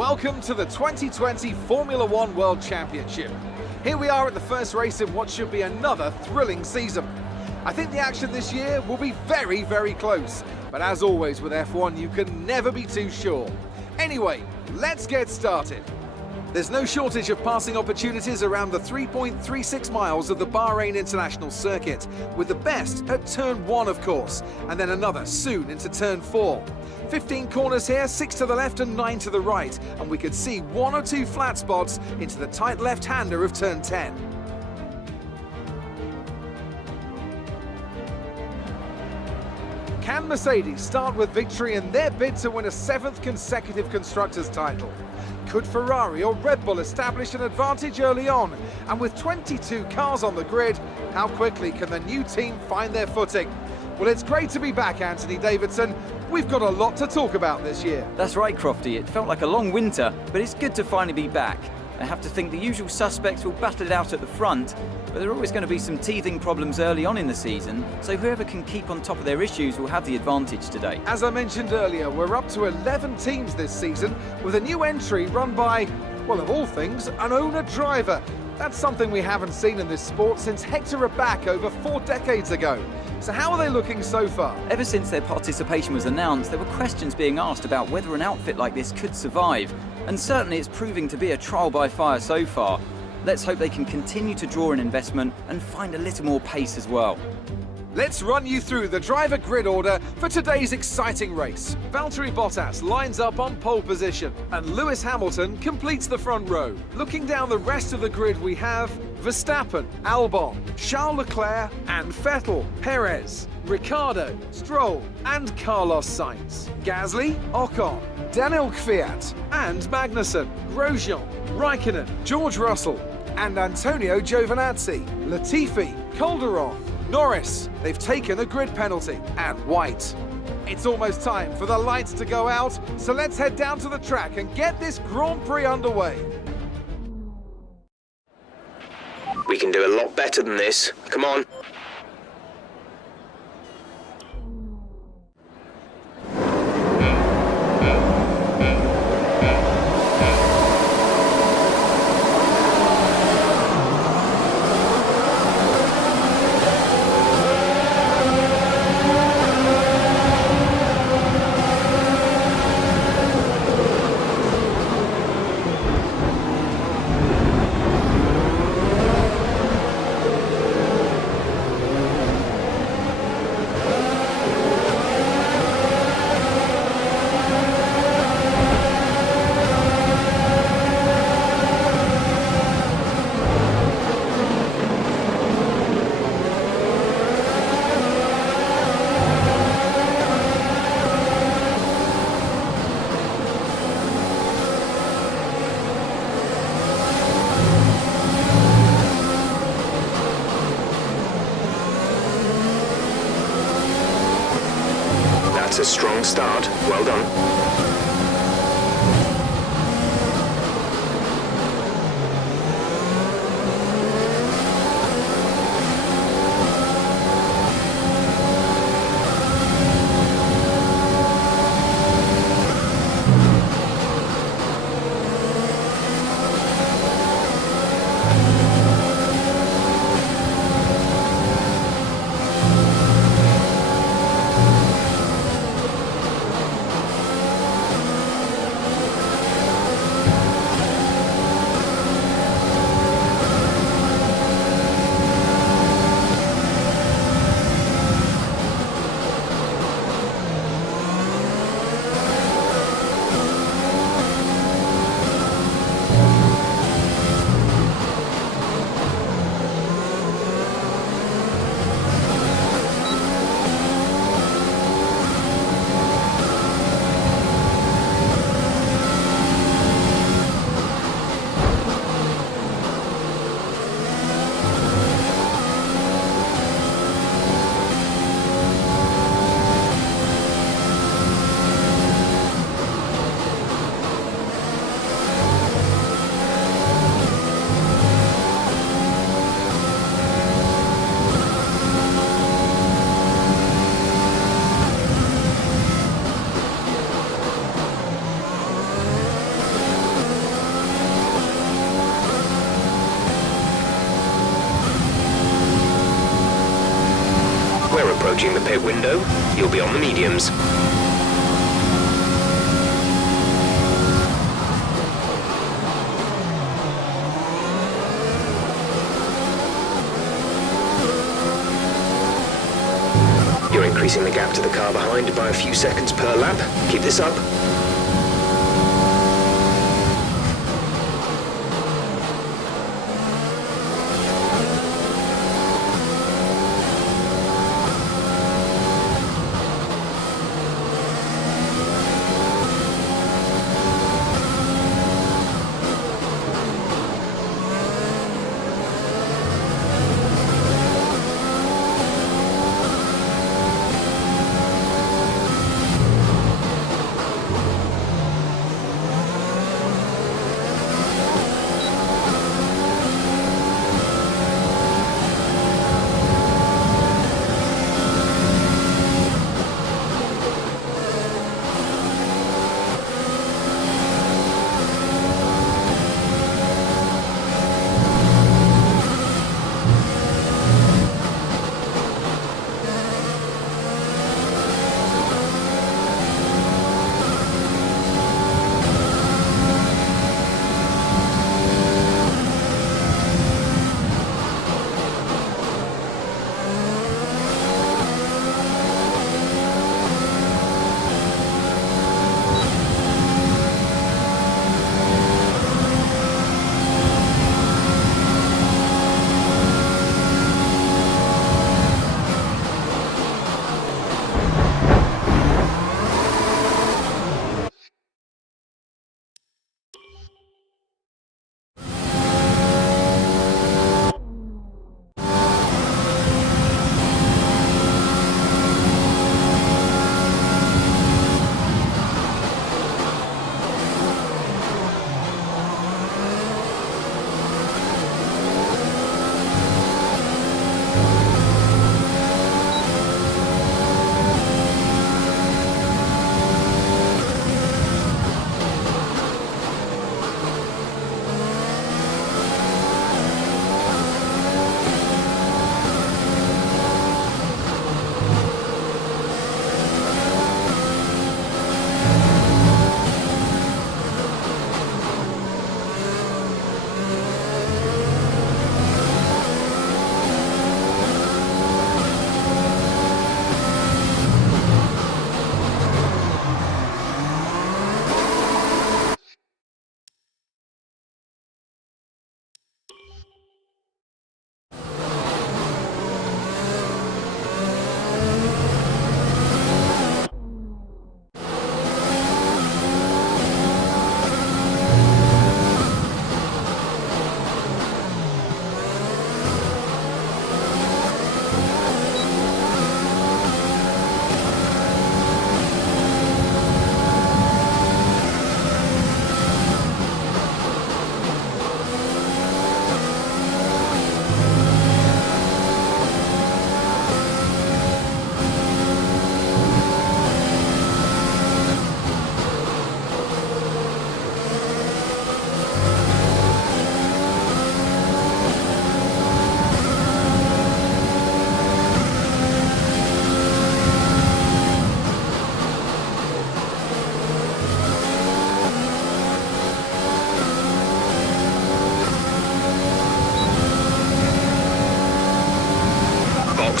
Welcome to the 2020 Formula One World Championship. Here we are at the first race in what should be another thrilling season. I think the action this year will be very, very close. But as always with F1, you can never be too sure. Anyway, let's get started. There's no shortage of passing opportunities around the 3.36 miles of the Bahrain International Circuit, with the best at turn 1 of course, and then another soon into turn 4. 15 corners here, 6 to the left and 9 to the right, and we could see 1 or 2 flat spots into the tight left-hander of turn 10. Can Mercedes start with victory in their bid to win a 7th consecutive Constructors' title? Could Ferrari or Red Bull establish an advantage early on? And with 22 cars on the grid, how quickly can the new team find their footing? Well, it's great to be back, Anthony Davidson. We've got a lot to talk about this year. That's right, Crofty. It felt like a long winter, but it's good to finally be back. I have to think the usual suspects will battle it out at the front, but there are always going to be some teething problems early on in the season, so whoever can keep on top of their issues will have the advantage today. As I mentioned earlier, we're up to 11 teams this season, with a new entry run by, well, of all things, an owner-driver. That's something we haven't seen in this sport since Hector Raback over 4 decades ago. So how are they looking so far? Ever since their participation was announced, there were questions being asked about whether an outfit like this could survive, and certainly it's proving to be a trial by fire so far. Let's hope they can continue to draw in investment and find a little more pace as well. Let's run you through the driver grid order for today's exciting race. Valtteri Bottas lines up on pole position, and Lewis Hamilton completes the front row. Looking down the rest of the grid, we have Verstappen, Albon, Charles Leclerc and Vettel, Perez, Ricciardo, Stroll and Carlos Sainz, Gasly, Ocon, Daniel Kvyat and Magnussen, Grosjean, Raikkonen, George Russell and Antonio Giovinazzi, Latifi, Calderon, Norris. They've taken a grid penalty, and White. It's almost time for the lights to go out, so let's head down to the track and get this Grand Prix underway. We can do a lot better than this. Come on. That's a strong start. Well done. approaching the pit window. You'll be on the mediums. You're increasing the gap to the car behind by a few seconds per lap. Keep this up.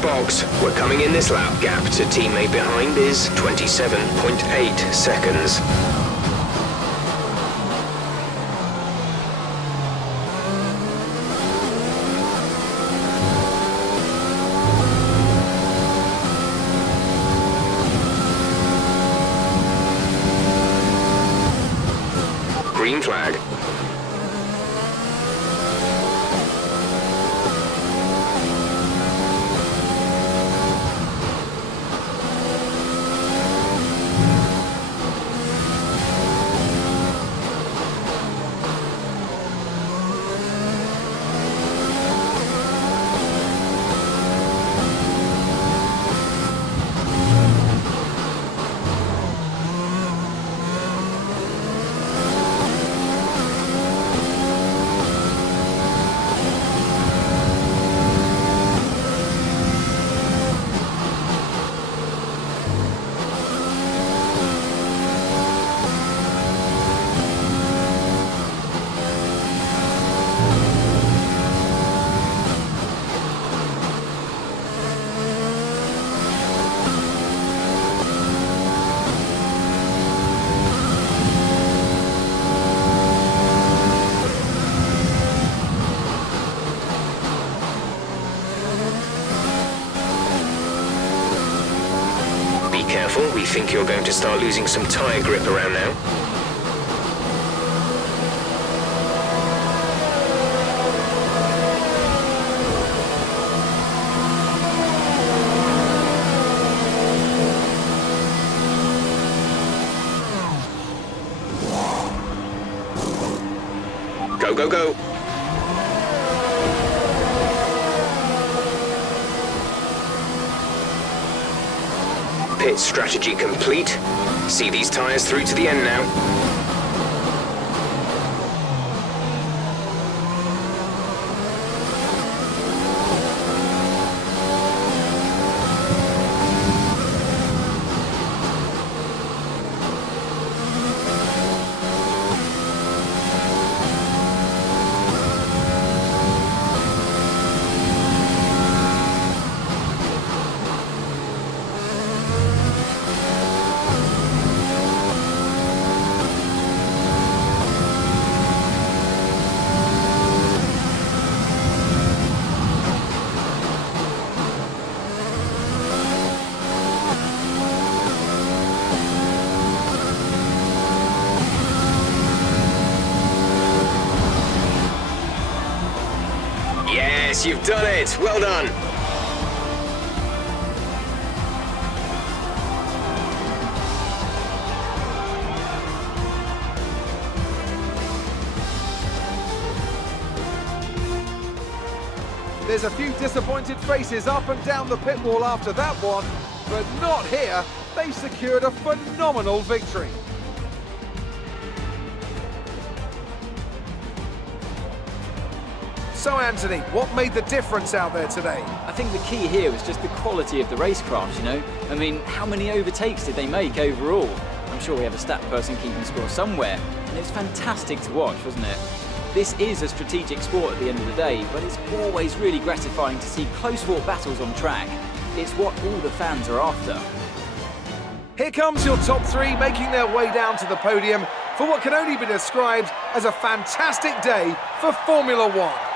Box. We're coming in this lap. Gap to teammate behind is 27.8 seconds. Green flag. think you're going to start losing some tyre grip around now. Go, go, go. Pit strategy complete. See these tyres through to the end now. Yes, you've done it. Well done. There's a few disappointed faces up and down the pit wall after that one, but not here. They secured a phenomenal victory. So Anthony, what made the difference out there today? I think the key here was just the quality of the racecraft, you know? I mean, how many overtakes did they make overall? I'm sure we have a stat person keeping score somewhere, and it's fantastic to watch, wasn't it? This is a strategic sport at the end of the day, but it's always really gratifying to see close-fought battles on track. It's what all the fans are after. Here comes your top three making their way down to the podium for what can only be described as a fantastic day for Formula One.